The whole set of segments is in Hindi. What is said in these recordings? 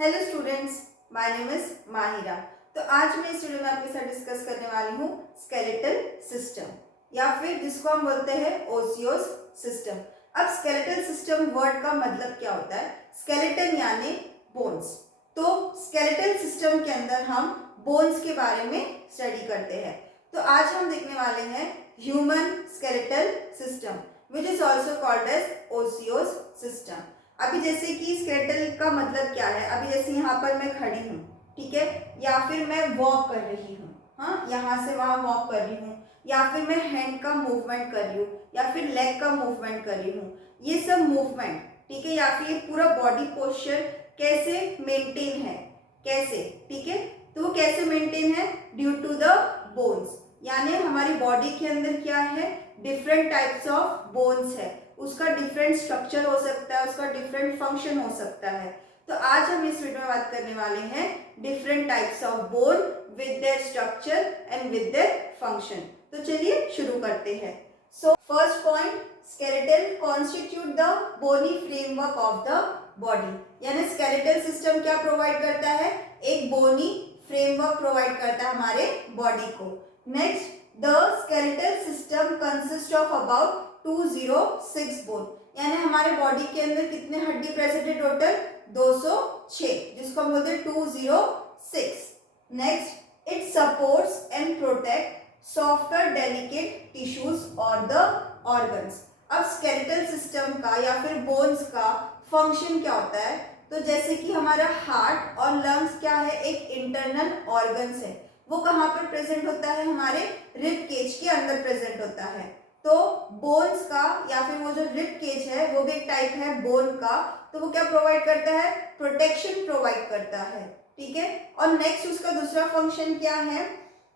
Hello students, my name is Mahira. तो आज मैं इस वीडियो में आपके साथ डिस्कस करने वाली हूँ स्केलेटल सिस्टम या फिर जिसको हम बोलते हैं ओसियोस सिस्टम। अब स्केलेटल सिस्टम वर्ड का मतलब क्या होता है? स्केलेटन यानी बोन्स। तो स्केलेटल सिस्टम के अंदर हम बोन्स के बारे में स्टडी करते हैं। तो आज हम देखने वाले हैं human skeletal system which is also called as osseous system. अभी जैसे कि स्केलेटल का मतलब क्या है, अभी जैसे यहाँ पर मैं खड़ी हूँ, ठीक है, या फिर मैं वॉक कर रही हूँ, हाँ, यहाँ से वहाँ वॉक कर रही हूँ, या फिर मैं हैंड का मूवमेंट कर रही हूँ, या फिर लेग का मूवमेंट कर रही हूँ, ये सब मूवमेंट, ठीक है, या फिर पूरा बॉडी पोस्चर कैसे मेंटेन है, कैसे, ठीक है, तो वो कैसे मेंटेन है? Due to the bones. यानी हमारी बॉडी के अंदर क्या है? डिफरेंट टाइप्स ऑफ बोन्स है, उसका डिफरेंट स्ट्रक्चर हो सकता है, उसका डिफरेंट फंक्शन हो सकता है। तो आज हम इस वीडियो में बात करने वाले हैं different types of bone with their structure and with their function. तो चलिए शुरू करते हैं। So first point, skeletal constitute the bony framework of the body. यानी स्केलेटल सिस्टम क्या प्रोवाइड करता है? एक बोनी फ्रेमवर्क प्रोवाइड करता है हमारे बॉडी को। Next, the skeletal system consist of about 206 bone. यानी हमारे बॉडी के अंदर कितने हड्डी प्रेजेंट है? टोटल 206, जिसको हम बोलते हैं 206। Next, it supports and protect softer delicate tissues और द ऑर्गन्स। अब स्केलेटल सिस्टम का या फिर बोन्स का फंक्शन क्या होता है? तो जैसे कि हमारा हार्ट और लंग्स क्या है? एक इंटरनल ऑर्गन्स है। वो कहाँ पर प्रेजेंट होता है? हमारे रिब केज के अंदर प्रेजेंट होता है। तो बोन्स का या फिर वो जो रिब केज है वो भी एक टाइप है बोन का। तो वो क्या प्रोवाइड करता है? प्रोटेक्शन प्रोवाइड करता है, ठीक है। और नेक्स्ट उसका दूसरा फंक्शन क्या है?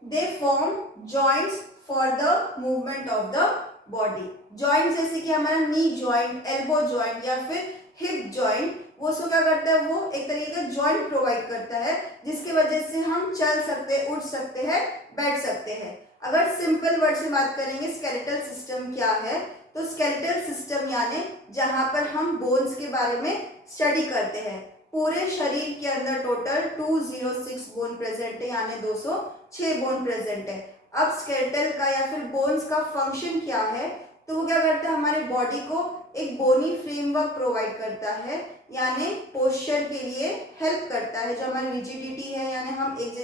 They form joints for the movement of the body. Joint जैसे कि हमारा नी जॉइंट, एल्बो जॉइंट या फिर हिप जॉइंट, वो उसको क्या करता है? वो एक तरीके का जॉइंट प्रोवाइड करता है जिसकी वजह से हम चल सकते, उठ सकते हैं, बैठ सकते हैं। अगर सिंपल वर्ड से बात करेंगे स्केलेटल सिस्टम क्या है, तो स्केलेटल सिस्टम यानी जहां पर हम बोन्स के बारे में स्टडी करते हैं। पूरे शरीर के अंदर टोटल 206 बोन प्रेजेंट है, यानी 206 बोन प्रेजेंट है। अब स्केलेटल का या फिर बोन्स का फंक्शन क्या है? तो वो क्या करता है? हमारे बॉडी को एक बोनी फ्रेमवर्क प्रोवाइड करता है, यानी पोस्चर के लिए हेल्प करता है। जो हमारी रिजिडिटी है, यानी हम एक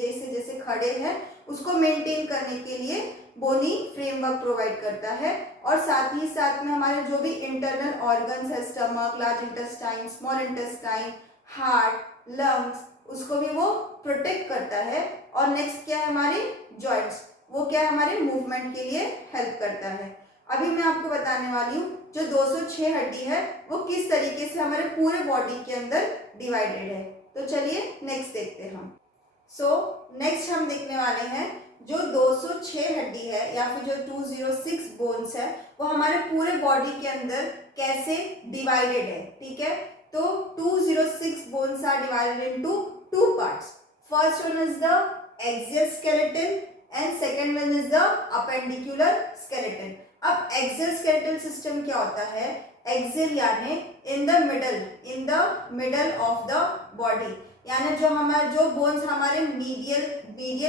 जैसे जैसे खड़े हैं, उसको मेंटेन करने के लिए बोनी फ्रेमवर्क प्रोवाइड करता है। और साथ ही साथ में हमारे जो भी इंटरनल ऑर्गन्स है, stomach, large intestine, small intestine, heart, lungs, उसको भी वो प्रोटेक्ट करता है। और नेक्स्ट क्या है? हमारे जॉइंट्स, वो क्या है? हमारे मूवमेंट के लिए हेल्प करता है। अभी मैं आपको बताने वाली हूँ जो 206 हड्डी है वो किस तरीके से हमारे पूरे बॉडी के अंदर डिवाइडेड है। तो चलिए नेक्स्ट देखते हैं हम। सो नेक्स्ट हम देखने वाले हैं जो 206 हड्डी है या फिर जो 206 बोन्स है वो हमारे पूरे बॉडी के अंदर कैसे डिवाइडेड है, ठीक है। तो 206 bones are divided into two parts. First one is the axial skeleton and second one is the appendicular skeleton. अब एक्सियल स्केलेटल सिस्टम क्या होता है? एक्सियल यानी in the middle of the body, यानी जो बोन्स हमारे मीडियल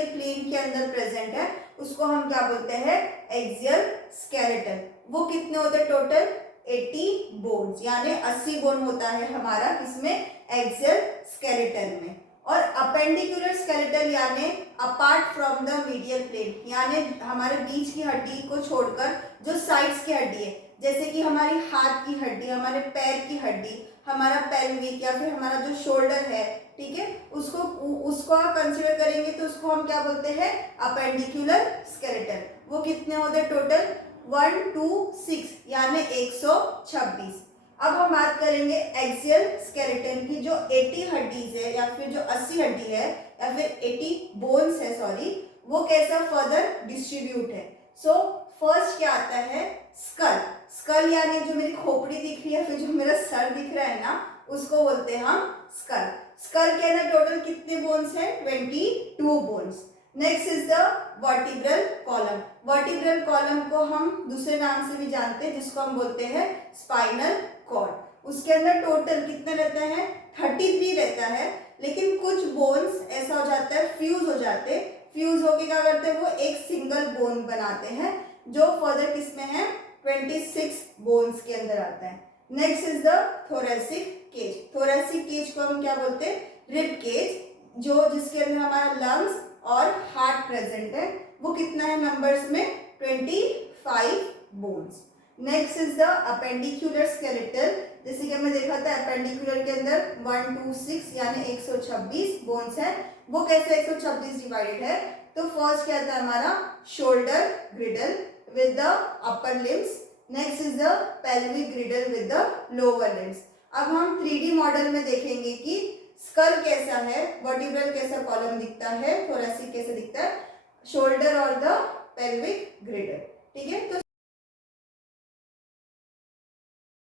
प्लेन के अंदर प्रेजेंट है उसको हम क्या बोलते हैं? Axial skeleton. वो कितने होते हैं? टोटल 80 बोन्स, यानी 80 बोन होता है हमारा किसमें? एक्सियल स्केलेटन में। और अपेंडिकुलर स्केलेटन यानी apart from the medial plane, यानी हमारे बीच की हड्डी को छोड़कर जो साइड्स की हड्डी है, जैसे कि हमारी हाथ की हड्डी, हमारे पैर की हड्डी, हमारा पेल्विक या फिर हमारा जो शोल्डर है, ठीक है, उसको कंसीडर करेंगे तो उसको हम क्या बोलते हैं? Appendicular skeleton. वो कितने होते हैं? टोटल 126, यानी 126। अब हम बात करेंगे एक्सियल स्केलेटन की। जो 80 हड्डीज है या फिर जो 80 हड्डी है या फिर 80 बोन्स है, सॉरी, वो कैसा फर्दर डिस्ट्रीब्यूट है। सो फर्स्ट क्या आता है? स्कल। स्कल यानी जो मेरी खोपड़ी दिख रही है, फिर जो मेरा सर दिख रहा है ना, उसको बोलते हैं हम स्कल। स्कल के अंदर टोटल कितने बोन्स है? 22 bones. Next is the vertebral column. Vertebral column को हम दूसरे नाम से भी जानते हैं जिसको हम बोलते हैं स्पाइनल कॉर्ड। उसके अंदर टोटल कितना रहता है 33 रहता है, लेकिन कुछ बोन्स ऐसा हो जाता है फ्यूज हो जाते हैं, फ्यूज होके क्या करते हैं वो एक सिंगल बोन बनाते हैं जो फर्दर किसमें है 26 बोन्स के अंदर आता है। Next is the thoracic cage. Thoracic cage को हम क्या बोलते हैं रिब केज, जो जिसके अंदर हमारा लंग्स और हार्ट प्रेजेंट है, वो कितना है नंबर्स में 25 bones. Next is the appendicular skeletal, जैसे कि हमने देखा था अपेंडिकुलर के अंदर 1 2 6 यानी 126 बोन्स है। वो कैसे 126 डिवाइडेड है, तो फर्स्ट क्या था हमारा shoulder ग्रिडल with the upper limbs, next is the pelvic ग्रिडल with the lower limbs. अब हम 3D मॉडल में देखेंगे कि स्कल कैसा है, वर्टिब्रल कैसा कॉलम दिखता है, थोरेसिक कैसे दिखता है, शोल्डर और द पेल्विक ग्रिडल। ठीक है, तो